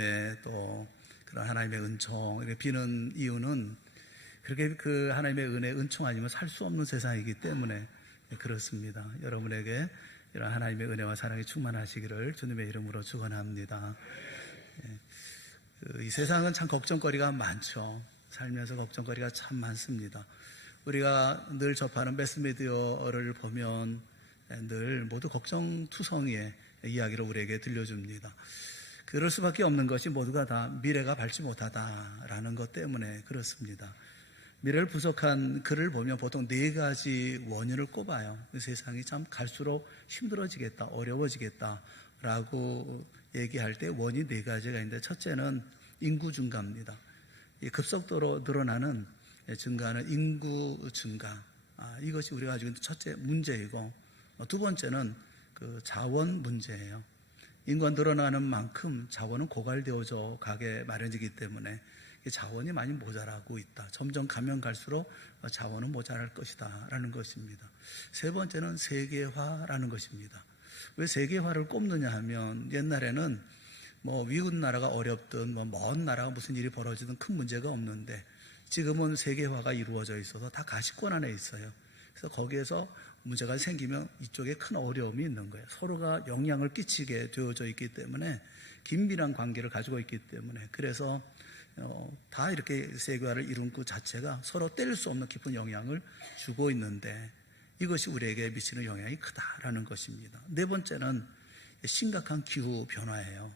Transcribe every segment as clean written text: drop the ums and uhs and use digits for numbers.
은혜 또 그런 하나님의 은총 이렇게 비는 이유는 그렇게 그 하나님의 은혜 은총 아니면 살 수 없는 세상이기 때문에 그렇습니다. 여러분에게 이런 하나님의 은혜와 사랑이 충만하시기를 주님의 이름으로 축원합니다. 이 세상은 참 걱정거리가 많죠. 살면서 걱정거리가 참 많습니다. 우리가 늘 접하는 매스미디어를 보면 늘 모두 걱정투성이의 이야기를 우리에게 들려줍니다. 그럴 수밖에 없는 것이 모두가 다 미래가 밝지 못하다라는 것 때문에 그렇습니다. 미래를 분석한 글을 보면 보통 4가지 원인을 꼽아요. 세상이 참 갈수록 힘들어지겠다, 어려워지겠다라고 얘기할 때 원인 4가지가 있는데, 첫째는 인구 증가입니다. 급속도로 늘어나는 증가는 인구 증가. 이것이 우리가 가지고 있는 첫째 문제이고, 두 번째는 그 자원 문제예요. 인구가 늘어나는 만큼 자원은 고갈되어져 가게 마련이기 때문에 자원이 많이 모자라고 있다. 점점 가면 갈수록 자원은 모자랄 것이다 라는 것입니다. 세 번째는 세계화라는 것입니다. 왜 세계화를 꼽느냐 하면, 옛날에는 위국 나라가 어렵든 먼 나라가 무슨 일이 벌어지든 큰 문제가 없는데, 지금은 세계화가 이루어져 있어서 다 가시권 안에 있어요. 그래서 거기에서 문제가 생기면 이쪽에 큰 어려움이 있는 거예요. 서로가 영향을 끼치게 되어져 있기 때문에, 긴밀한 관계를 가지고 있기 때문에, 그래서 다 이렇게 세계화를 이룬 그 자체가 서로 뗄 수 없는 깊은 영향을 주고 있는데, 이것이 우리에게 미치는 영향이 크다라는 것입니다. 네 번째는 심각한 기후 변화예요.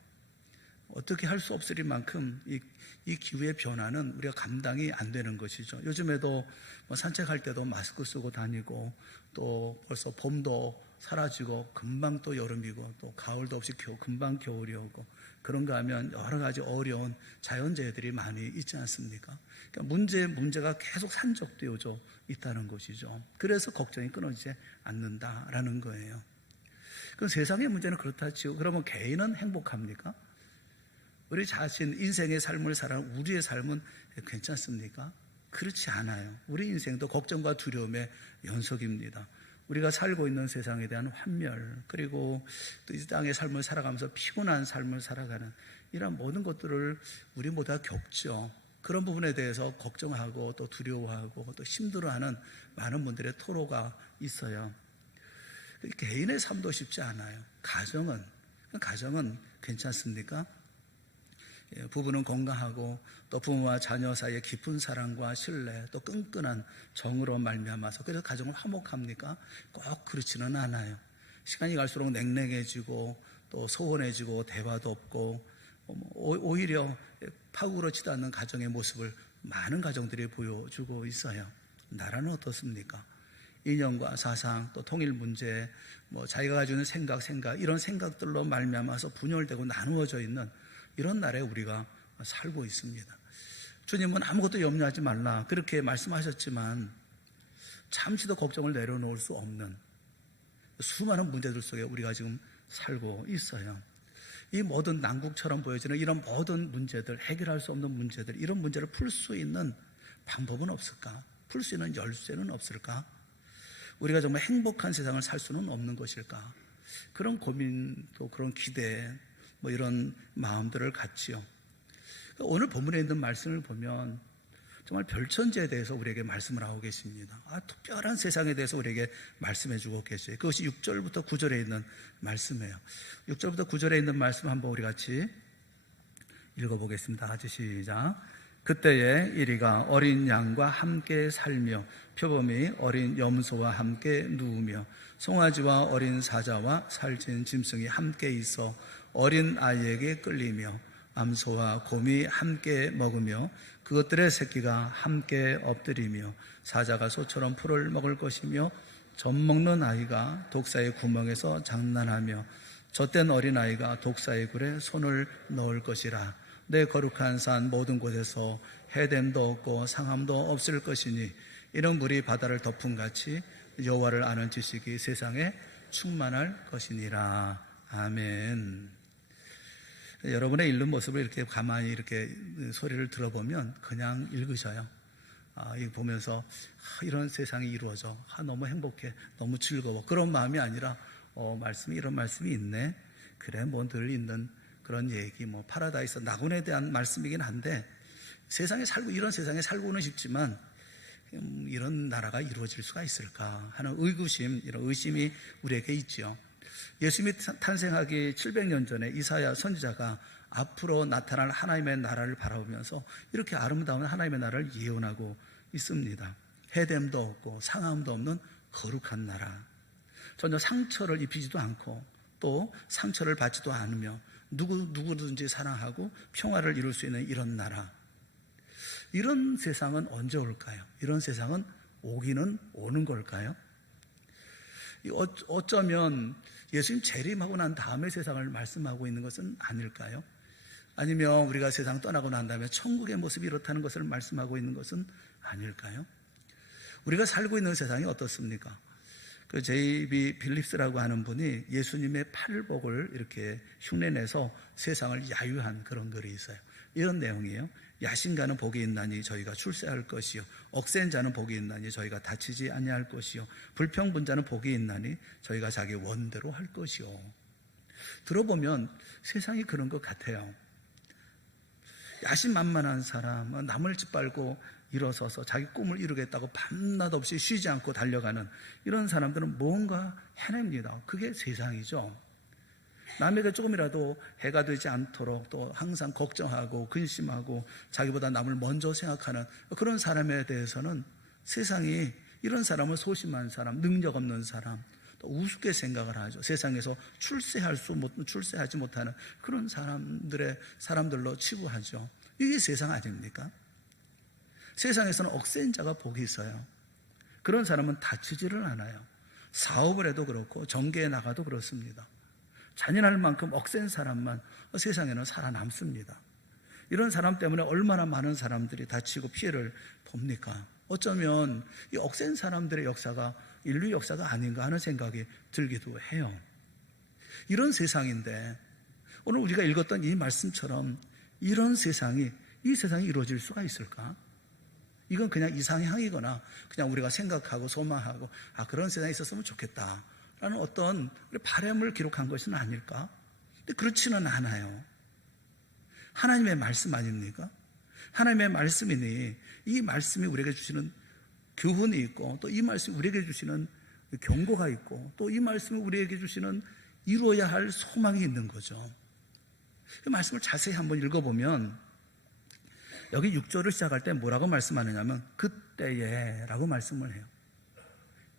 어떻게 할 수 없을 만큼 이 기후의 변화는 우리가 감당이 안 되는 것이죠. 요즘에도 산책할 때도 마스크 쓰고 다니고, 또 벌써 봄도 사라지고 금방 또 여름이고, 또 가을도 없이 금방 겨울이 오고, 그런가 하면 여러 가지 어려운 자연재해들이 많이 있지 않습니까? 그러니까 문제가 계속 산적되어져 있다는 것이죠. 그래서 걱정이 끊어지지 않는다라는 거예요. 그 세상의 문제는 그렇다 치고, 그러면 개인은 행복합니까? 우리 자신 인생의 삶을 살아가는 우리의 삶은 괜찮습니까? 그렇지 않아요. 우리 인생도 걱정과 두려움의 연속입니다. 우리가 살고 있는 세상에 대한 환멸, 그리고 또 이 땅의 삶을 살아가면서 피곤한 삶을 살아가는 이런 모든 것들을 우리 모두 다 겪죠. 그런 부분에 대해서 걱정하고 또 두려워하고 또 힘들어하는 많은 분들의 토로가 있어요. 개인의 삶도 쉽지 않아요. 가정은 괜찮습니까? 부부는 건강하고, 또 부모와 자녀 사이에 깊은 사랑과 신뢰, 또 끈끈한 정으로 말미암아서 그래서 가정은 화목합니까? 꼭 그렇지는 않아요. 시간이 갈수록 냉랭해지고, 또 소원해지고, 대화도 없고, 오히려 파고그렇지도 않는 가정의 모습을 많은 가정들이 보여주고 있어요. 나라는 어떻습니까? 이념과 사상, 또 통일 문제, 자기가 가지고 있는 생각 이런 생각들로 말미암아서 분열되고 나누어져 있는 이런 나라에 우리가 살고 있습니다. 주님은 아무것도 염려하지 말라 그렇게 말씀하셨지만, 잠시도 걱정을 내려놓을 수 없는 수많은 문제들 속에 우리가 지금 살고 있어요. 이 모든 난국처럼 보여지는 이런 모든 문제들, 해결할 수 없는 문제들, 이런 문제를 풀 수 있는 방법은 없을까? 풀 수 있는 열쇠는 없을까? 우리가 정말 행복한 세상을 살 수는 없는 것일까? 그런 고민, 또 그런 기대, 이런 마음들을 갖지요. 오늘 본문에 있는 말씀을 보면 정말 별천지에 대해서 우리에게 말씀을 하고 계십니다. 특별한 세상에 대해서 우리에게 말씀해 주고 계세요. 그것이 6절부터 9절에 있는 말씀이에요. 6절부터 9절에 있는 말씀 한번 우리 같이 읽어보겠습니다. 같이 시작. 그때에 이리가 어린 양과 함께 살며 표범이 어린 염소와 함께 누우며 송아지와 어린 사자와 살찐 짐승이 함께 있어 어린 아이에게 끌리며 암소와 곰이 함께 먹으며 그것들의 새끼가 함께 엎드리며 사자가 소처럼 풀을 먹을 것이며 젖먹는 아이가 독사의 구멍에서 장난하며 젖된 어린아이가 독사의 굴에 손을 넣을 것이라. 내 거룩한 산 모든 곳에서 해됨도 없고 상함도 없을 것이니 이런 물이 바다를 덮음같이 여호와를 아는 지식이 세상에 충만할 것이니라. 아멘. 여러분의 읽는 모습을 이렇게 가만히 이렇게 소리를 들어보면 그냥 읽으셔요. 이거 보면서 이런 세상이 이루어져, 너무 행복해, 너무 즐거워, 그런 마음이 아니라 말씀이 이런 말씀이 있네, 그래 뭐 늘 있는 그런 얘기, 파라다이스 낙원에 대한 말씀이긴 한데, 이런 세상에 살고는 싶지만 이런 나라가 이루어질 수가 있을까 하는 의구심, 이런 의심이 우리에게 있죠. 예수님이 탄생하기 700년 전에 이사야 선지자가 앞으로 나타날 하나님의 나라를 바라보면서 이렇게 아름다운 하나님의 나라를 예언하고 있습니다. 해됨도 없고 상함도 없는 거룩한 나라, 전혀 상처를 입히지도 않고 또 상처를 받지도 않으며 누구든지 사랑하고 평화를 이룰 수 있는 이런 나라, 이런 세상은 언제 올까요? 이런 세상은 오기는 오는 걸까요? 어쩌면 예수님 재림하고 난 다음에 세상을 말씀하고 있는 것은 아닐까요? 아니면 우리가 세상 떠나고 난 다음에 천국의 모습이 이렇다는 것을 말씀하고 있는 것은 아닐까요? 우리가 살고 있는 세상이 어떻습니까? 그 J.B. 빌립스라고 하는 분이 예수님의 팔복을 이렇게 흉내내서 세상을 야유한 그런 글이 있어요. 이런 내용이에요. 야신가는 복이 있나니 저희가 출세할 것이요, 억센 자는 복이 있나니 저희가 다치지 아니할 것이요, 불평분자는 복이 있나니 저희가 자기 원대로 할 것이요. 들어보면 세상이 그런 것 같아요. 야신만만한 사람, 남을 짓밟고 일어서서 자기 꿈을 이루겠다고 밤낮 없이 쉬지 않고 달려가는 이런 사람들은 뭔가 해냅니다. 그게 세상이죠. 남에게 조금이라도 해가 되지 않도록 또 항상 걱정하고 근심하고 자기보다 남을 먼저 생각하는 그런 사람에 대해서는 세상이 이런 사람을 소심한 사람, 능력 없는 사람, 또 우습게 생각을 하죠. 세상에서 출세하지 못하는 그런 사람들로 치부하죠. 이게 세상 아닙니까? 세상에서는 억센 자가 복이 있어요. 그런 사람은 다치지를 않아요. 사업을 해도 그렇고 정계에 나가도 그렇습니다. 잔인할 만큼 억센 사람만 세상에는 살아남습니다. 이런 사람 때문에 얼마나 많은 사람들이 다치고 피해를 봅니까? 어쩌면 이 억센 사람들의 역사가 인류 역사가 아닌가 하는 생각이 들기도 해요. 이런 세상인데 오늘 우리가 읽었던 이 말씀처럼 이 세상이 이루어질 수가 있을까? 이건 그냥 이상향이거나 그냥 우리가 생각하고 소망하고 그런 세상이 있었으면 좋겠다 라는 어떤 바람을 기록한 것은 아닐까? 근데 그렇지는 않아요. 하나님의 말씀 아닙니까? 하나님의 말씀이니 이 말씀이 우리에게 주시는 교훈이 있고 또 이 말씀이 우리에게 주시는 경고가 있고 또 이 말씀이 우리에게 주시는 이루어야 할 소망이 있는 거죠. 그 말씀을 자세히 한번 읽어보면 여기 6절을 시작할 때 뭐라고 말씀하느냐면 그때에 라고 말씀을 해요.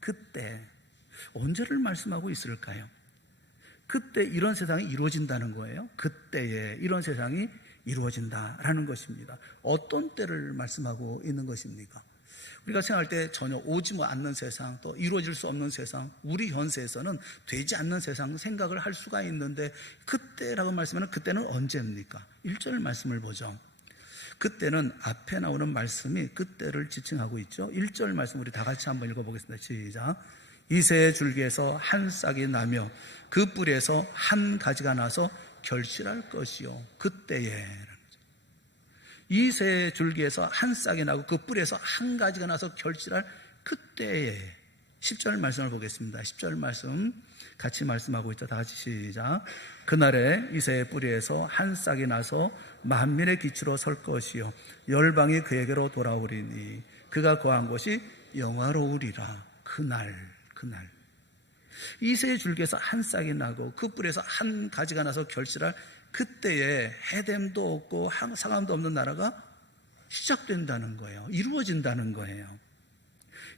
그때, 언제를 말씀하고 있을까요? 그때 이런 세상이 이루어진다는 거예요. 그때에 이런 세상이 이루어진다라는 것입니다. 어떤 때를 말씀하고 있는 것입니까? 우리가 생각할 때 전혀 오지 않는 세상, 또 이루어질 수 없는 세상, 우리 현세에서는 되지 않는 세상 생각을 할 수가 있는데 그때라고 말씀하면 그때는 언제입니까? 1절 말씀을 보죠. 그때는 앞에 나오는 말씀이 그때를 지칭하고 있죠. 1절 말씀 우리 다 같이 한번 읽어보겠습니다. 시작. 이새의 줄기에서 한 싹이 나며 그 뿌리에서 한 가지가 나서 결실할 것이요. 그때에. 이새의 줄기에서 한 싹이 나고 그 뿌리에서 한 가지가 나서 결실할 그때에. 10절 말씀을 보겠습니다. 10절 말씀 같이 말씀하고 있죠. 다 같이 시작. 그날에 이새의 뿌리에서 한 싹이 나서 만민의 기초로 설 것이요 열방이 그에게로 돌아오리니 그가 거한 곳이 영화로우리라. 그날 이새의 줄기에서 한 싹이 나고 그 뿌리에서 한 가지가 나서 결실할 그때에 해됨도 없고 상함도 없는 나라가 시작된다는 거예요. 이루어진다는 거예요.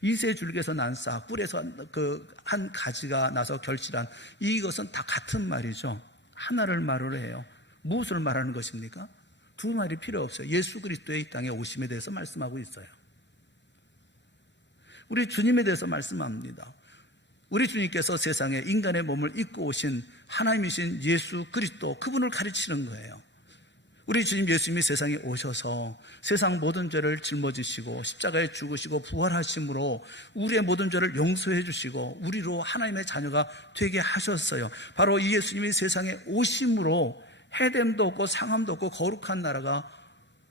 이새의 줄기에서 난 싹, 뿌리에서 그 한 가지가 나서 결실한 이것은 다 같은 말이죠. 하나를 말을 해요. 무엇을 말하는 것입니까? 두 말이 필요 없어요. 예수 그리스도의 이 땅에 오심에 대해서 말씀하고 있어요. 우리 주님에 대해서 말씀합니다. 우리 주님께서 세상에 인간의 몸을 입고 오신 하나님이신 예수 그리스도, 그분을 가르치는 거예요. 우리 주님 예수님이 세상에 오셔서 세상 모든 죄를 짊어지시고 십자가에 죽으시고 부활하심으로 우리의 모든 죄를 용서해 주시고 우리로 하나님의 자녀가 되게 하셨어요. 바로 이 예수님이 세상에 오심으로 해됨도 없고 상함도 없고 거룩한 나라가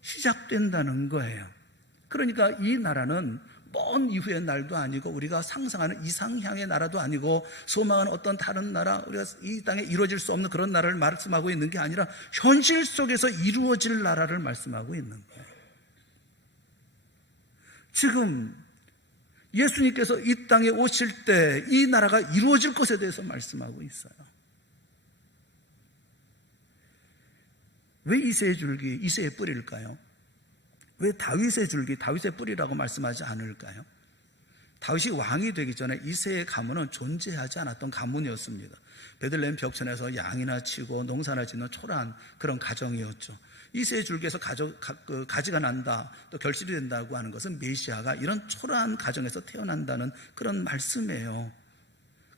시작된다는 거예요. 그러니까 이 나라는 먼 이후의 날도 아니고 우리가 상상하는 이상향의 나라도 아니고 소망하는 어떤 다른 나라, 우리가 이 땅에 이루어질 수 없는 그런 나라를 말씀하고 있는 게 아니라 현실 속에서 이루어질 나라를 말씀하고 있는 거예요. 지금 예수님께서 이 땅에 오실 때 이 나라가 이루어질 것에 대해서 말씀하고 있어요. 왜 이새의 줄기, 이새의 뿌리일까요? 왜 다윗의 줄기, 다윗의 뿌리라고 말씀하지 않을까요? 다윗이 왕이 되기 전에 이새의 가문은 존재하지 않았던 가문이었습니다. 베들레헴 벽천에서 양이나 치고 농사나 짓는 초라한 그런 가정이었죠. 이새의 줄기에서 가지가 난다, 또 결실이 된다고 하는 것은 메시아가 이런 초라한 가정에서 태어난다는 그런 말씀이에요.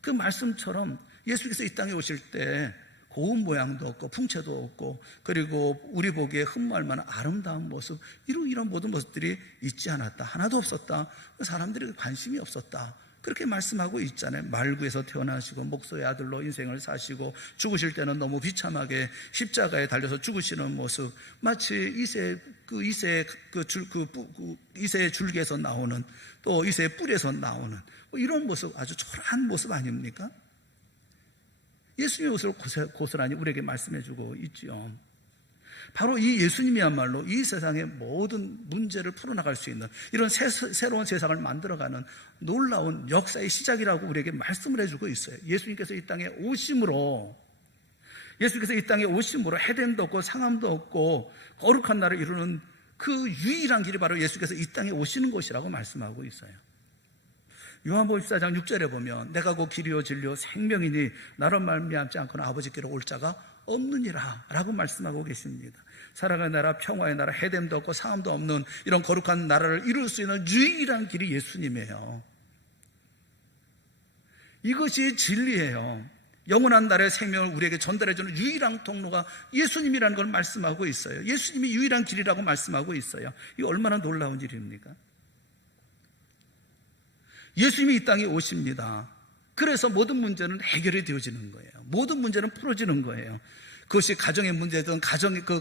그 말씀처럼 예수께서 이 땅에 오실 때 고운 모양도 없고 풍채도 없고 그리고 우리 보기에 흠모할 만한 아름다운 모습, 이런 모든 모습들이 있지 않았다. 하나도 없었다. 사람들이 관심이 없었다. 그렇게 말씀하고 있잖아요. 말구에서 태어나시고 목소의 아들로 인생을 사시고 죽으실 때는 너무 비참하게 십자가에 달려서 죽으시는 모습, 마치 이새의 줄기에서 나오는, 또 이새의 뿌리에서 나오는 이런 모습, 아주 초라한 모습 아닙니까? 예수님의 모습을 고스란히 우리에게 말씀해주고 있죠. 바로 이 예수님이야말로 이 세상의 모든 문제를 풀어나갈 수 있는 이런 새로운 세상을 만들어가는 놀라운 역사의 시작이라고 우리에게 말씀을 해주고 있어요. 예수님께서 이 땅에 오심으로 해됨도 없고 상함도 없고 거룩한 나라를 이루는 그 유일한 길이 바로 예수께서 이 땅에 오시는 것이라고 말씀하고 있어요. 요한복음 14장 6절에 보면 내가 곧 길이요 진리요 생명이니 나로 말미암지 않고는 아버지께로 올 자가 없느니라 라고 말씀하고 계십니다. 사랑의 나라, 평화의 나라, 해됨도 없고 상함도 없는 이런 거룩한 나라를 이룰 수 있는 유일한 길이 예수님이에요. 이것이 진리예요. 영원한 나라의 생명을 우리에게 전달해주는 유일한 통로가 예수님이라는 걸 말씀하고 있어요. 예수님이 유일한 길이라고 말씀하고 있어요. 이거 얼마나 놀라운 일입니까? 예수님이 이 땅에 오십니다. 그래서 모든 문제는 해결이 되어지는 거예요. 모든 문제는 풀어지는 거예요. 그것이 가정의 문제든,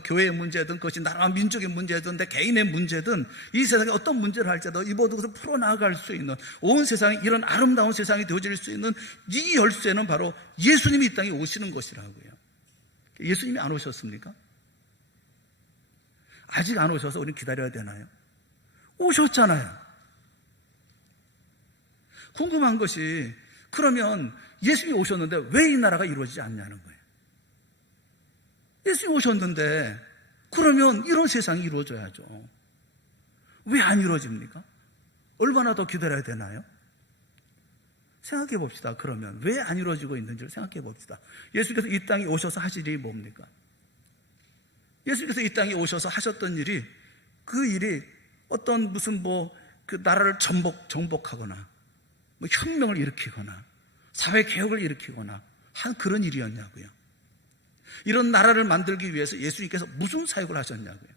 교회의 문제든, 그것이 나라와 민족의 문제든, 내 개인의 문제든, 이 세상에 어떤 문제를 할지라도 이 모든 것을 풀어나갈 수 있는, 온 세상에 이런 아름다운 세상이 되어질 수 있는 이 열쇠는 바로 예수님이 이 땅에 오시는 것이라고요. 예수님이 안 오셨습니까? 아직 안 오셔서 우리는 기다려야 되나요? 오셨잖아요. 궁금한 것이, 그러면 예수님이 오셨는데 왜 이 나라가 이루어지지 않냐는 거예요. 예수님이 오셨는데 그러면 이런 세상이 이루어져야죠. 왜 안 이루어집니까? 얼마나 더 기다려야 되나요? 생각해 봅시다. 그러면 왜 안 이루어지고 있는지를 생각해 봅시다. 예수께서 이 땅에 오셔서 하실 일이 뭡니까? 예수께서 이 땅에 오셔서 하셨던 일이, 그 일이 어떤 무슨 그 나라를 정복하거나 혁명을 일으키거나 사회개혁을 일으키거나 한 그런 일이었냐고요. 이런 나라를 만들기 위해서 예수님께서 무슨 사역을 하셨냐고요.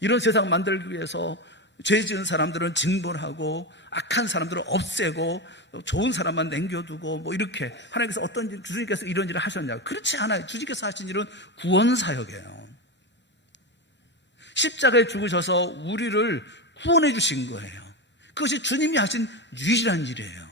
이런 세상 만들기 위해서 죄 지은 사람들은 징벌하고 악한 사람들은 없애고 좋은 사람만 남겨두고 이렇게 하나님께서 주님께서 이런 일을 하셨냐고요. 그렇지 않아요. 주님께서 하신 일은 구원사역이에요. 십자가에 죽으셔서 우리를 구원해 주신 거예요. 그것이 주님이 하신 유일한 일이에요.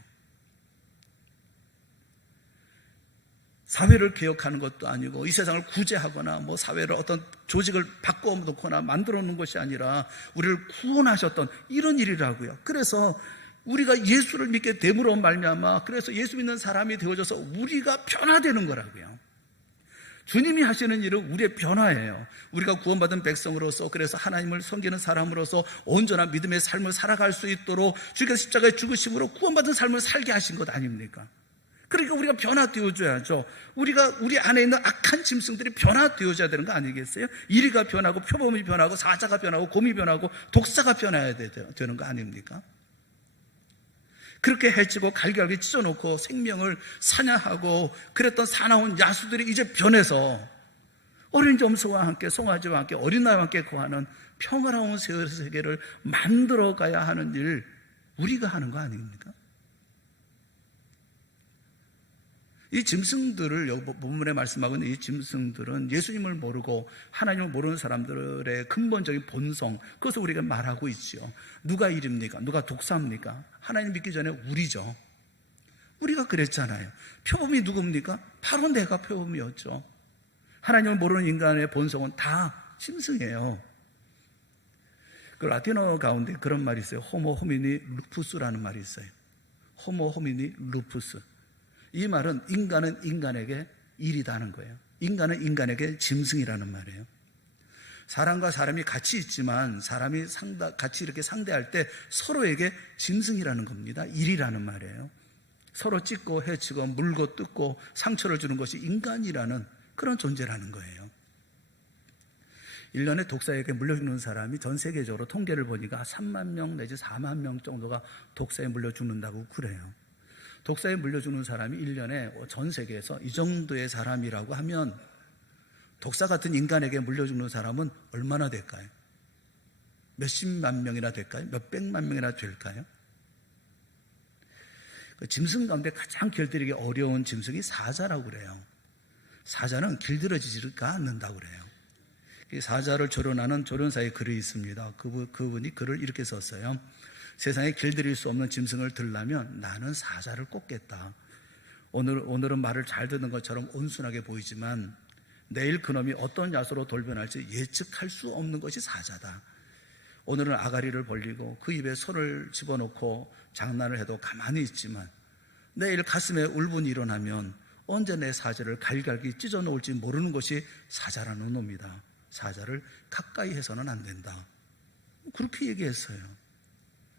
사회를 개혁하는 것도 아니고 이 세상을 구제하거나 사회를 어떤 조직을 바꿔 놓거나 만들어 놓은 것이 아니라 우리를 구원하셨던 이런 일이라고요. 그래서 우리가 예수를 믿게 됨으로 말미암아, 그래서 예수 믿는 사람이 되어져서 우리가 변화되는 거라고요. 주님이 하시는 일은 우리의 변화예요. 우리가 구원받은 백성으로서, 그래서 하나님을 섬기는 사람으로서 온전한 믿음의 삶을 살아갈 수 있도록 주께서 십자가에 죽으심으로 구원받은 삶을 살게 하신 것 아닙니까? 그러니까 우리가 변화되어줘야죠. 우리 안에 있는 악한 짐승들이 변화되어져야 되는 거 아니겠어요? 이리가 변하고 표범이 변하고 사자가 변하고 곰이 변하고 독사가 변해야 되는 거 아닙니까? 그렇게 해치고 갈기갈기 찢어놓고 생명을 사냥하고 그랬던 사나운 야수들이 이제 변해서 어린 점수와 함께 송아지와 함께 어린 나이와 함께 거하는 평화로운 세계를 만들어가야 하는 일, 우리가 하는 거 아닙니까? 이 짐승들을 여기 본문에 말씀하고 있는 이 짐승들은 예수님을 모르고 하나님을 모르는 사람들의 근본적인 본성, 그것을 우리가 말하고 있죠. 누가 일입니까? 누가 독사입니까? 하나님 믿기 전에 우리죠. 우리가 그랬잖아요. 표범이 누굽니까? 바로 내가 표범이었죠. 하나님을 모르는 인간의 본성은 다 짐승이에요. 그 라틴어 가운데 그런 말이 있어요. 호모 호미니 루푸스라는 말이 있어요. 호모 호미니 루푸스. 이 말은 인간은 인간에게 일이다는 거예요. 인간은 인간에게 짐승이라는 말이에요. 사람과 사람이 같이 있지만 사람이 같이 이렇게 상대할 때 서로에게 짐승이라는 겁니다. 일이라는 말이에요. 서로 찢고 해치고 물고 뜯고 상처를 주는 것이 인간이라는 그런 존재라는 거예요. 1년에 독사에게 물려 죽는 사람이 전 세계적으로 통계를 보니까 3만 명 내지 4만 명 정도가 독사에 물려 죽는다고 그래요. 독사에 물려 죽는 사람이 1년에 전 세계에서 이 정도의 사람이라고 하면 독사 같은 인간에게 물려 죽는 사람은 얼마나 될까요? 몇십만 명이나 될까요? 몇백만 명이나 될까요? 그 짐승 가운데 가장 길들이기 어려운 짐승이 사자라고 그래요. 사자는 길들여지지가 않는다고 그래요. 사자를 조련하는 조련사의 글이 있습니다. 그분이 글을 이렇게 썼어요. 세상에 길들일 수 없는 짐승을 들려면 나는 사자를 꼽겠다. 오늘은 말을 잘 듣는 것처럼 온순하게 보이지만 내일 그놈이 어떤 야수로 돌변할지 예측할 수 없는 것이 사자다. 오늘은 아가리를 벌리고 그 입에 소를 집어넣고 장난을 해도 가만히 있지만 내일 가슴에 울분이 일어나면 언제 내 사자를 갈갈기 찢어놓을지 모르는 것이 사자라는 놈이다. 사자를 가까이 해서는 안 된다. 그렇게 얘기했어요.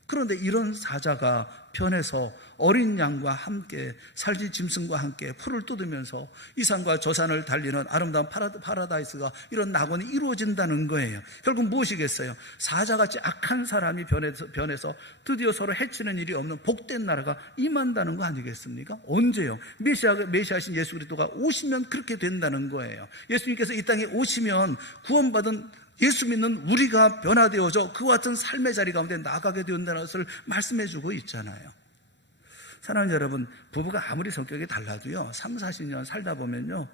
그런데 이런 사자가 변해서 어린 양과 함께 살지 짐승과 함께 풀을 뜯으면서 이 산과 저 산을 달리는 아름다운 파라다이스가 이런 낙원이 이루어진다는 거예요. 결국 무엇이겠어요? 사자같이 악한 사람이 변해서 드디어 서로 해치는 일이 없는 복된 나라가 임한다는 거 아니겠습니까? 언제요? 메시아신 예수 그리스도가 오시면 그렇게 된다는 거예요. 예수님께서 이 땅에 오시면 구원받은 예수 믿는 우리가 변화되어져 그와 같은 삶의 자리 가운데 나가게 된다는 것을 말씀해 주고 있잖아요. 사랑하는 여러분, 부부가 아무리 성격이 달라도요 3, 40년 살다 보면요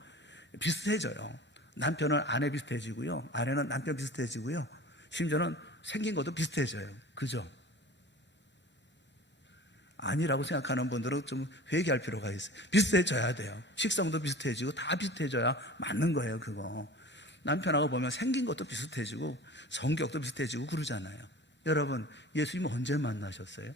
비슷해져요. 남편은 아내 비슷해지고요, 아내는 남편 비슷해지고요, 심지어는 생긴 것도 비슷해져요. 그죠? 아니라고 생각하는 분들은 좀 회개할 필요가 있어요. 비슷해져야 돼요. 식성도 비슷해지고 다 비슷해져야 맞는 거예요. 그거 남편하고 보면 생긴 것도 비슷해지고 성격도 비슷해지고 그러잖아요. 여러분, 예수님 언제 만나셨어요?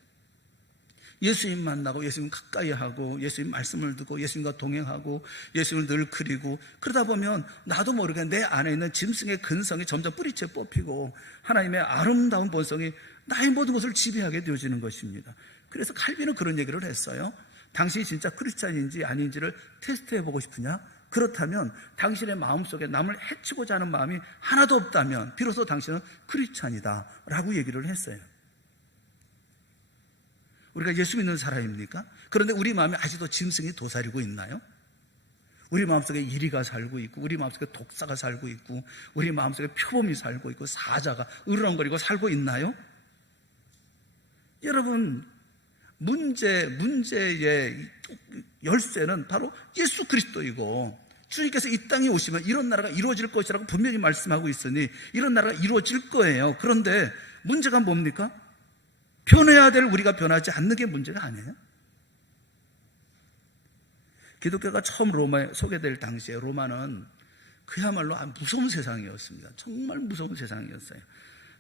예수님 만나고 예수님 가까이 하고 예수님 말씀을 듣고 예수님과 동행하고 예수님을 늘 그리고 그러다 보면 나도 모르게 내 안에 있는 짐승의 근성이 점점 뿌리채 뽑히고 하나님의 아름다운 본성이 나의 모든 것을 지배하게 되어지는 것입니다. 그래서 칼빈은 그런 얘기를 했어요. 당신이 진짜 크리스찬인지 아닌지를 테스트해보고 싶으냐? 그렇다면 당신의 마음속에 남을 해치고자 하는 마음이 하나도 없다면 비로소 당신은 크리스찬이다 라고 얘기를 했어요. 우리가 예수 믿는 사람입니까? 그런데 우리 마음에 아직도 짐승이 도사리고 있나요? 우리 마음속에 이리가 살고 있고 우리 마음속에 독사가 살고 있고 우리 마음속에 표범이 살고 있고 사자가 으르렁거리고 살고 있나요? 여러분, 문제의 열쇠는 바로 예수 그리스도이고 주님께서 이 땅에 오시면 이런 나라가 이루어질 것이라고 분명히 말씀하고 있으니 이런 나라가 이루어질 거예요. 그런데 문제가 뭡니까? 변해야 될 우리가 변하지 않는 게 문제가 아니에요. 기독교가 처음 로마에 소개될 당시에 로마는 그야말로 무서운 세상이었습니다. 정말 무서운 세상이었어요.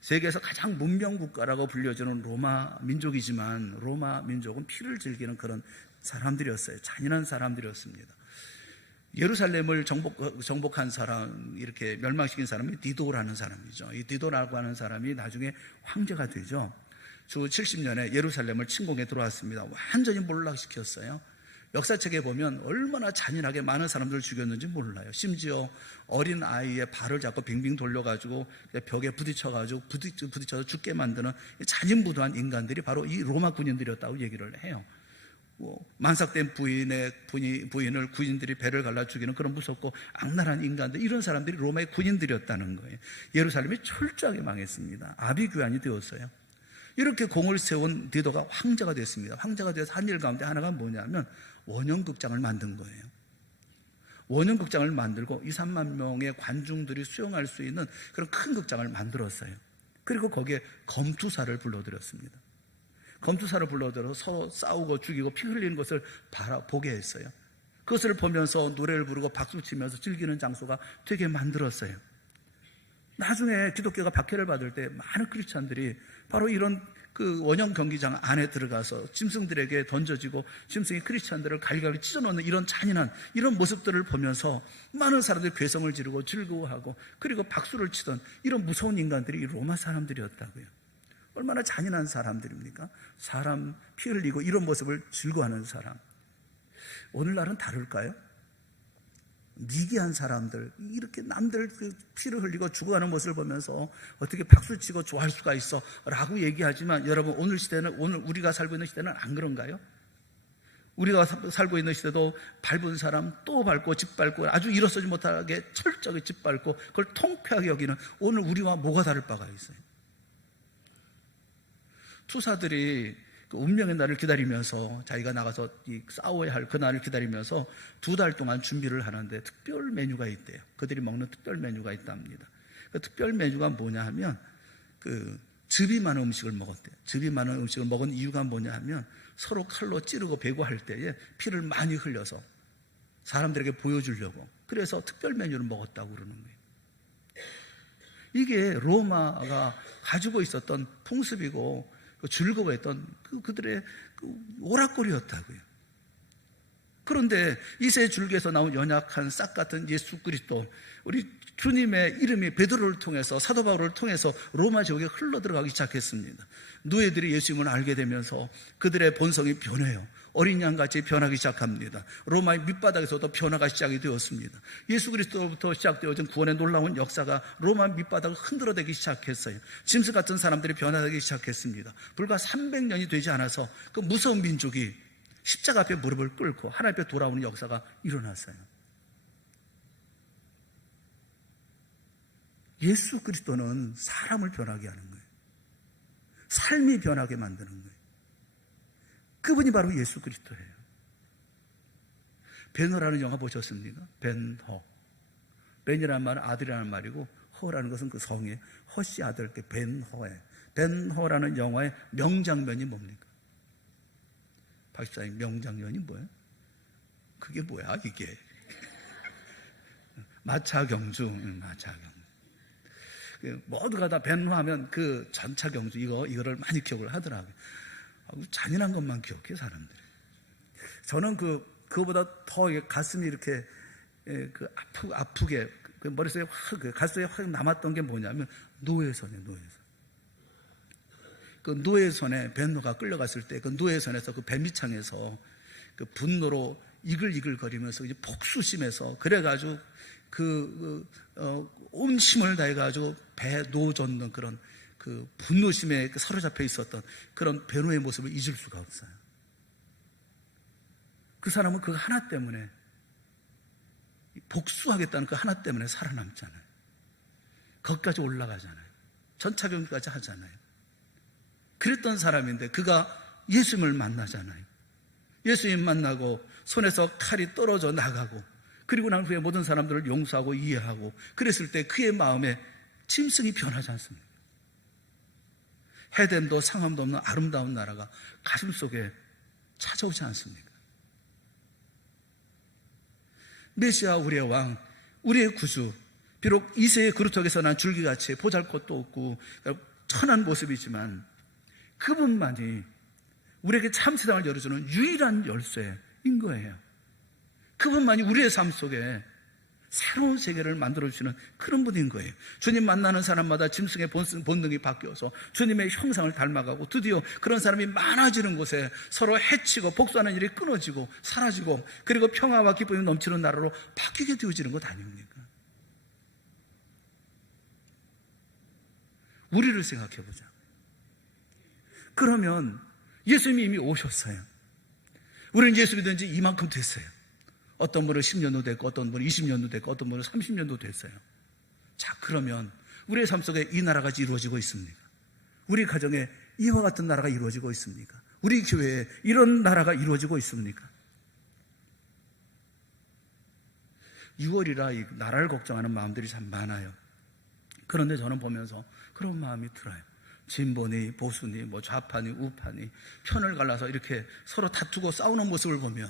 세계에서 가장 문명국가라고 불려주는 로마 민족이지만 로마 민족은 피를 즐기는 그런 사람들이었어요. 잔인한 사람들이었습니다. 예루살렘을 정복한 사람, 이렇게 멸망시킨 사람이 디도라는 사람이죠. 이 디도라고 하는 사람이 나중에 황제가 되죠. 주 70년에 예루살렘을 침공해 들어왔습니다. 완전히 몰락시켰어요. 역사책에 보면 얼마나 잔인하게 많은 사람들을 죽였는지 몰라요. 심지어 어린 아이의 발을 잡고 빙빙 돌려가지고 벽에 부딪혀서 죽게 만드는 잔인무도한 인간들이 바로 이 로마 군인들이었다고 얘기를 해요. 만삭된 부인을 군인들이 배를 갈라 죽이는 그런 무섭고 악랄한 인간들, 이런 사람들이 로마의 군인들이었다는 거예요. 예루살렘이 철저하게 망했습니다. 아비규환이 되었어요. 이렇게 공을 세운 디도가 황제가 됐습니다. 황제가 돼서 한 일 가운데 하나가 뭐냐면 원형극장을 만든 거예요. 원형극장을 만들고 2, 3만 명의 관중들이 수용할 수 있는 그런 큰 극장을 만들었어요. 그리고 거기에 검투사를 불러들였습니다. 검투사를 불러들여서 서로 싸우고 죽이고 피 흘리는 것을 보게 했어요. 그것을 보면서 노래를 부르고 박수치면서 즐기는 장소가 되게 만들었어요. 나중에 기독교가 박해를 받을 때 많은 크리스찬들이 바로 이런 그 원형 경기장 안에 들어가서 짐승들에게 던져지고 짐승이 크리스찬들을 갈갈이 찢어놓는 이런 잔인한 이런 모습들을 보면서 많은 사람들이 괴성을 지르고 즐거워하고 그리고 박수를 치던 이런 무서운 인간들이 로마 사람들이었다고요. 얼마나 잔인한 사람들입니까? 사람 피 흘리고 이런 모습을 즐거워하는 사람. 오늘날은 다를까요? 미개한 사람들, 이렇게 남들 피를 흘리고 죽어가는 모습을 보면서 어떻게 박수치고 좋아할 수가 있어 라고 얘기하지만, 여러분 오늘 우리가 살고 있는 시대는 안 그런가요? 우리가 살고 있는 시대도 밟은 사람 또 밟고 짓밟고 아주 일어서지 못하게 철저하게 짓밟고 그걸 통쾌하게 여기는 오늘 우리와 뭐가 다를 바가 있어요? 투사들이 그 운명의 날을 기다리면서 자기가 나가서 싸워야 할 그 날을 기다리면서 2달 동안 준비를 하는데 특별 메뉴가 있대요. 그들이 먹는 특별 메뉴가 있답니다. 그 특별 메뉴가 뭐냐 하면 그 즙이 많은 음식을 먹었대요. 즙이 많은 음식을 먹은 이유가 뭐냐 하면 서로 칼로 찌르고 배구할 때에 피를 많이 흘려서 사람들에게 보여주려고, 그래서 특별 메뉴를 먹었다고 그러는 거예요. 이게 로마가 가지고 있었던 풍습이고 즐거워했던 그들의 오락거리였다고요. 그런데 이세 줄기에서 나온 연약한 싹 같은 예수 그리스도, 우리 주님의 이름이 베드로를 통해서, 사도 바울을 통해서 로마 지역에 흘러들어가기 시작했습니다. 노예들이 예수님을 알게 되면서 그들의 본성이 변해요. 어린 양같이 변하기 시작합니다. 로마의 밑바닥에서도 변화가 시작이 되었습니다. 예수 그리스도로부터 시작되어진 구원의 놀라운 역사가 로마 밑바닥을 흔들어대기 시작했어요. 짐승 같은 사람들이 변화되기 시작했습니다. 불과 300년이 되지 않아서 그 무서운 민족이 십자가 앞에 무릎을 꿇고 하나님 앞에 돌아오는 역사가 일어났어요. 예수 그리스도는 사람을 변하게 하는 거예요. 삶이 변하게 만드는 거예요. 그분이 바로 예수 그리스도예요. 벤허라는 영화 보셨습니까? 벤허. 벤이라는 말은 아들이라는 말이고, 허라는 것은 그 성이에요. 허씨 아들, 벤허예요. 벤허라는 영화의 명장면이 뭡니까? 박사님, 명장면이 뭐예요? 그게 뭐야 이게? 마차경주. 모두가 다 벤허하면 그 전차경주 이거를 많이 기억을 하더라고요. 잔인한 것만 기억해 사람들이. 저는 그거보다 더 가슴이 이렇게 아프게 머릿속에 가슴에 확 남았던 게 뭐냐면 노예선이에요. 그 노예선에 벤노가 끌려갔을 때 그 노예선에서 그 뱀이창에서 그 분노로 이글이글거리면서 이제 폭수심에서 그래가지고 온 힘을 다해가지고 배에 놓아줬는 그런 그 분노심에 사로잡혀 있었던 그런 벤노의 모습을 잊을 수가 없어요. 그 사람은 그 하나 때문에, 복수하겠다는 그 하나 때문에 살아남잖아요. 거기까지 올라가잖아요. 전차경까지 하잖아요. 그랬던 사람인데 그가 예수님을 만나잖아요. 예수님 만나고 손에서 칼이 떨어져 나가고, 그리고 난 후에 모든 사람들을 용서하고 이해하고, 그랬을 때 그의 마음에 짐승이 변하지 않습니까? 해됨도 상함도 없는 아름다운 나라가 가슴속에 찾아오지 않습니까? 메시아, 우리의 왕, 우리의 구주, 비록 이새의 그루터기에서 난 줄기같이 보잘것도 없고 천한 모습이지만 그분만이 우리에게 참 세상을 열어주는 유일한 열쇠인 거예요. 그분만이 우리의 삶 속에 새로운 세계를 만들어주시는 그런 분인 거예요. 주님 만나는 사람마다 짐승의 본능이 바뀌어서 주님의 형상을 닮아가고, 드디어 그런 사람이 많아지는 곳에 서로 해치고 복수하는 일이 끊어지고 사라지고, 그리고 평화와 기쁨이 넘치는 나라로 바뀌게 되어지는 것 아닙니까? 우리를 생각해보자. 그러면 예수님이 이미 오셨어요. 우리는 예수 믿은 지 이만큼 됐어요. 어떤 분은 10년도 됐고, 어떤 분은 20년도 됐고, 어떤 분은 30년도 됐어요. 자, 그러면 우리의 삶 속에 이 나라가 이루어지고 있습니까? 우리 가정에 이와 같은 나라가 이루어지고 있습니까? 우리 교회에 이런 나라가 이루어지고 있습니까? 6월이라 이 나라를 걱정하는 마음들이 참 많아요. 그런데 저는 보면서 그런 마음이 들어요. 진보니 보수니 뭐 좌파니 우파니 편을 갈라서 이렇게 서로 다투고 싸우는 모습을 보면,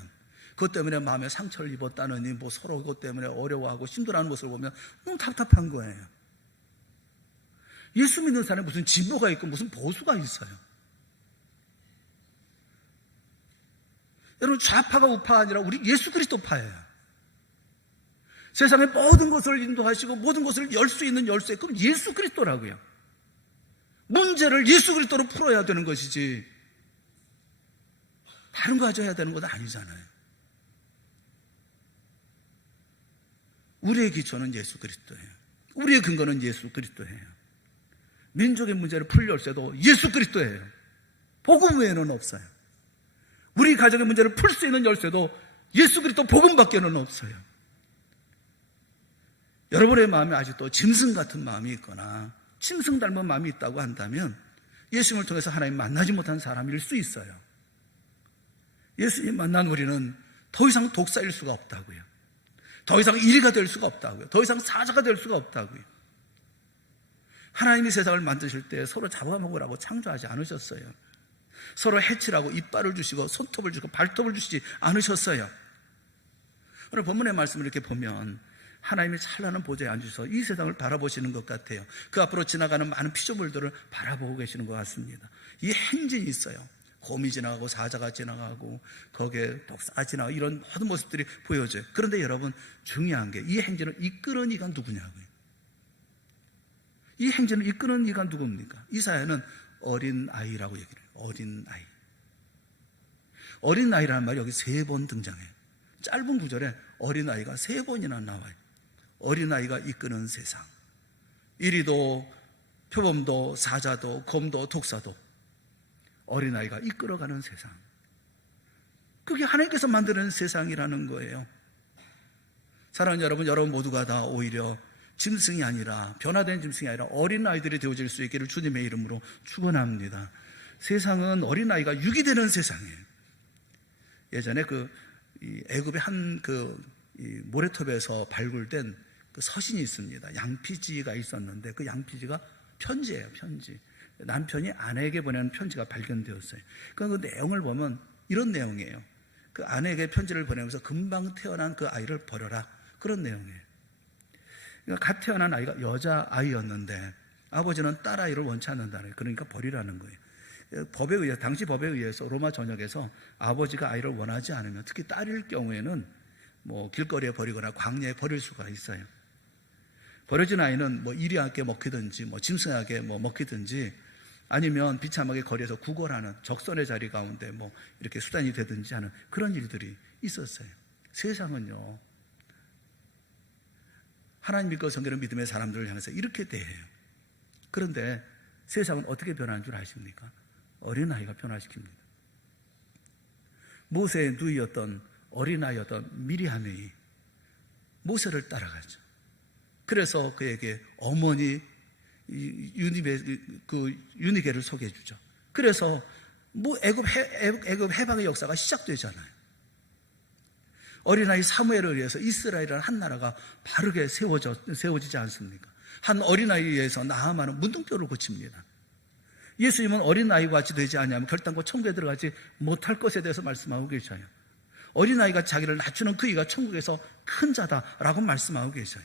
그것 때문에 마음에 상처를 입었다느니 뭐 서로 그것 때문에 어려워하고 힘들어하는 모습을 보면 너무 답답한 거예요. 예수 믿는 사람에 무슨 진보가 있고 무슨 보수가 있어요. 여러분, 좌파가 우파가 아니라 우리 예수 그리스도파예요. 세상의 모든 것을 인도하시고 모든 것을 열 수 있는 열쇠, 그럼 예수 그리스도라고요. 문제를 예수 그리스도로 풀어야 되는 것이지 다른 거 가져야 되는 건 아니잖아요. 우리의 기초는 예수 그리스도예요. 우리의 근거는 예수 그리스도예요. 민족의 문제를 풀 열쇠도 예수 그리스도예요. 복음 외에는 없어요. 우리 가정의 문제를 풀 수 있는 열쇠도 예수 그리스도 복음밖에는 없어요. 여러분의 마음에 아직도 짐승 같은 마음이 있거나 짐승 닮은 마음이 있다고 한다면 예수님을 통해서 하나님 만나지 못한 사람일 수 있어요. 예수님 만난 우리는 더 이상 독사일 수가 없다고요. 더 이상 이리가 될 수가 없다고요. 더 이상 사자가 될 수가 없다고요. 하나님이 세상을 만드실 때 서로 잡아먹으라고 창조하지 않으셨어요. 서로 해치라고 이빨을 주시고 손톱을 주고 발톱을 주시지 않으셨어요. 오늘 본문의 말씀을 이렇게 보면 하나님이 찬란한 보좌에 앉으셔서 이 세상을 바라보시는 것 같아요. 그 앞으로 지나가는 많은 피조물들을 바라보고 계시는 것 같습니다. 이 행진이 있어요. 곰이 지나가고 사자가 지나가고 거기에 독사가 지나가고 이런 모든 모습들이 보여져요. 그런데 여러분, 중요한 게 이 행진을 이끄는 이가 누구냐고요. 이 행진을 이끄는 이가 누굽니까? 이사야는 어린아이라고 얘기를 해요. 어린아이. 어린아이라는 말이 여기 3번 등장해요. 짧은 구절에 어린아이가 3번이나 나와요. 어린아이가 이끄는 세상. 이리도 표범도 사자도 곰도 독사도 어린아이가 이끌어가는 세상. 그게 하나님께서 만드는 세상이라는 거예요. 사랑하는 여러분 모두가 다 오히려 짐승이 아니라, 변화된 짐승이 아니라 어린아이들이 되어질 수 있기를 주님의 이름으로 축원합니다. 세상은 어린아이가 육이 되는 세상이에요. 예전에 애굽의 한 모래톱에서 발굴된 그 서신이 있습니다. 양피지가 있었는데 그 양피지가 편지예요, 편지. 남편이 아내에게 보내는 편지가 발견되었어요. 그 내용을 보면 이런 내용이에요. 그 아내에게 편지를 보내면서 금방 태어난 그 아이를 버려라, 그런 내용이에요. 그러니까 갓 태어난 아이가 여자아이였는데 아버지는 딸아이를 원치 않는다는, 그러니까 버리라는 거예요. 당시 법에 의해서 로마 전역에서 아버지가 아이를 원하지 않으면, 특히 딸일 경우에는 뭐 길거리에 버리거나 광야에 버릴 수가 있어요. 버려진 아이는 뭐 이리하게 먹히든지 뭐 짐승하게 뭐 먹히든지 아니면 비참하게 거리에서 구걸하는 적선의 자리 가운데 뭐 이렇게 수단이 되든지 하는 그런 일들이 있었어요. 세상은요, 하나님 믿고 섬기는 믿음의 사람들을 향해서 이렇게 대해요. 그런데 세상은 어떻게 변하는 줄 아십니까? 어린아이가 변화시킵니다. 모세의 누이였던 어린아이였던 미리암이 모세를 따라가죠. 그래서 그에게 어머니 유니게를 소개해 주죠. 그래서 애굽 해방의 역사가 시작되잖아요. 어린아이 사무엘을 위해서 이스라엘이라는 한 나라가 바르게 세워지지 않습니까? 한 어린아이에 의해서 나하만은 문둥병을 고칩니다. 예수님은 어린아이와 같이 되지 않으면 결단코 천국에 들어가지 못할 것에 대해서 말씀하고 계셔요. 어린아이가 자기를 낮추는 그 이가 천국에서 큰 자다라고 말씀하고 계셔요.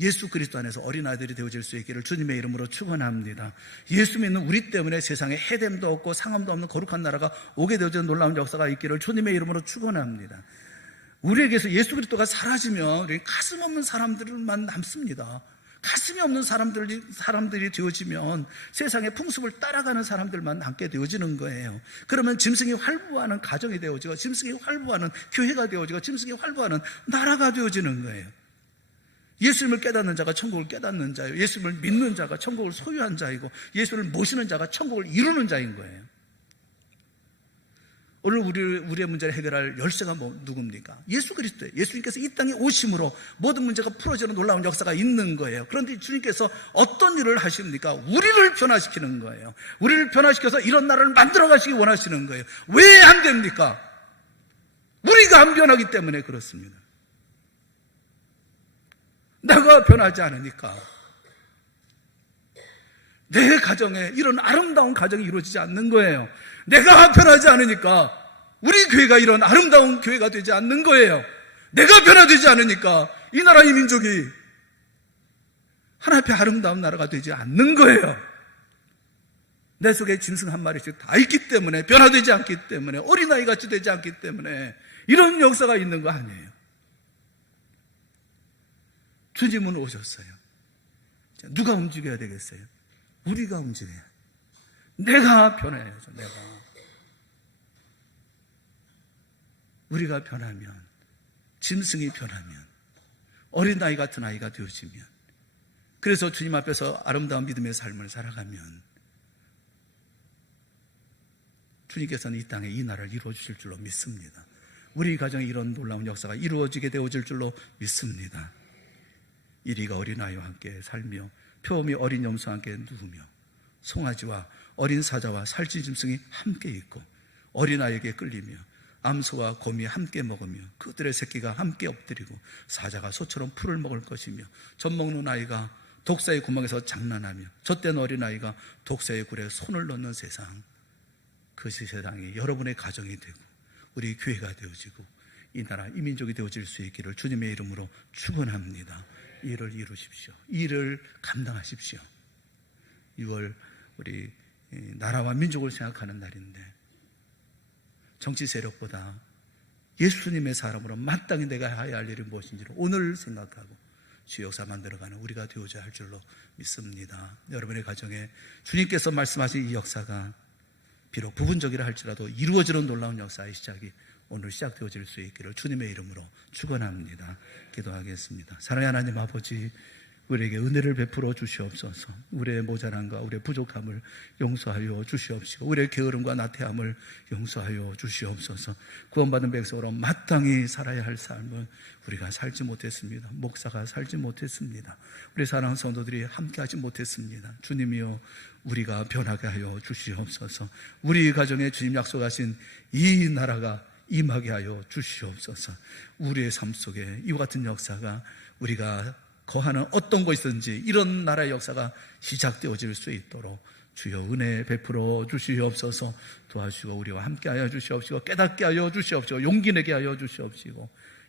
예수 그리스도 안에서 어린아이들이 되어질 수 있기를 주님의 이름으로 축원합니다. 예수 믿는 우리 때문에 세상에 해됨도 없고 상함도 없는 거룩한 나라가 오게 되어지는 놀라운 역사가 있기를 주님의 이름으로 축원합니다. 우리에게서 예수 그리스도가 사라지면 우리 가슴 없는 사람들만 남습니다. 가슴이 없는 사람들이 되어지면 세상의 풍습을 따라가는 사람들만 남게 되어지는 거예요. 그러면 짐승이 활보하는 가정이 되어지고, 짐승이 활보하는 교회가 되어지고, 짐승이 활보하는 나라가 되어지는 거예요. 예수님을 깨닫는 자가 천국을 깨닫는 자예요. 예수님을 믿는 자가 천국을 소유한 자이고, 예수를 모시는 자가 천국을 이루는 자인 거예요. 오늘 우리의 문제를 해결할 열쇠가 누굽니까? 예수 그리스도예요. 예수님께서 이 땅에 오심으로 모든 문제가 풀어지는 놀라운 역사가 있는 거예요. 그런데 주님께서 어떤 일을 하십니까? 우리를 변화시키는 거예요. 우리를 변화시켜서 이런 나라를 만들어 가시기 원하시는 거예요. 왜 안 됩니까? 우리가 안 변하기 때문에 그렇습니다. 내가 변하지 않으니까 내 가정에 이런 아름다운 가정이 이루어지지 않는 거예요. 내가 변하지 않으니까 우리 교회가 이런 아름다운 교회가 되지 않는 거예요. 내가 변화되지 않으니까 이 나라 이 민족이 하나님 앞에 아름다운 나라가 되지 않는 거예요. 내 속에 짐승 한 마리씩 다 있기 때문에, 변화되지 않기 때문에, 어린아이 같이 되지 않기 때문에 이런 역사가 있는 거 아니에요. 주님은 오셨어요. 누가 움직여야 되겠어요? 우리가 움직여야 해요. 내가 변해야죠. 내가. 우리가 변하면, 짐승이 변하면, 어린아이 같은 아이가 되어지면, 그래서 주님 앞에서 아름다운 믿음의 삶을 살아가면 주님께서는 이 땅에 이 나라를 이루어주실 줄로 믿습니다. 우리 가정에 이런 놀라운 역사가 이루어지게 되어질 줄로 믿습니다. 이리가 어린아이와 함께 살며 표범이 어린 염소와 함께 누우며 송아지와 어린 사자와 살찌짐승이 함께 있고 어린아이에게 끌리며 암소와 곰이 함께 먹으며 그들의 새끼가 함께 엎드리고 사자가 소처럼 풀을 먹을 것이며 젖 먹는 아이가 독사의 구멍에서 장난하며 젖된 어린아이가 독사의 굴에 손을 넣는 세상, 그 세상이 여러분의 가정이 되고 우리 교회가 되어지고 이 나라 이 민족이 되어질 수 있기를 주님의 이름으로 축원합니다. 이 일을 이루십시오. 이 일을 감당하십시오. 6월 우리 나라와 민족을 생각하는 날인데 정치 세력보다 예수님의 사람으로 마땅히 내가 해야 할 일이 무엇인지를 오늘 생각하고 주 역사 만들어가는 우리가 되어져야 할 줄로 믿습니다. 여러분의 가정에 주님께서 말씀하신 이 역사가 비록 부분적이라 할지라도 이루어지는 놀라운 역사의 시작이 오늘 시작되어질 수 있기를 주님의 이름으로 축원합니다. 기도하겠습니다. 사랑의 하나님 아버지, 우리에게 은혜를 베풀어 주시옵소서. 우리의 모자람과 우리의 부족함을 용서하여 주시옵시고 우리의 게으름과 나태함을 용서하여 주시옵소서. 구원받은 백성으로 마땅히 살아야 할 삶을 우리가 살지 못했습니다. 목사가 살지 못했습니다. 우리 사랑하는 성도들이 함께하지 못했습니다. 주님이여, 우리가 변하게 하여 주시옵소서. 우리 가정에 주님 약속하신 이 나라가 임하게 하여 주시옵소서. 우리의 삶 속에 이와 같은 역사가 우리가 거하는 어떤 곳이든지 이런 나라의 역사가 시작되어질 수 있도록 주여 은혜 베풀어 주시옵소서. 도와주시고 우리와 함께하여 주시옵시고 깨닫게 하여 주시옵시고 용기 내게 하여 주시옵시고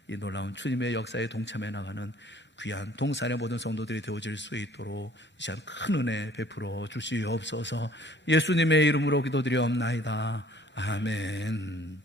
이 놀라운 주님의 역사에 동참해 나가는 귀한 동산의 모든 성도들이 되어질 수 있도록 이 시간 큰 은혜 베풀어 주시옵소서. 예수님의 이름으로 기도드리옵나이다. 아멘.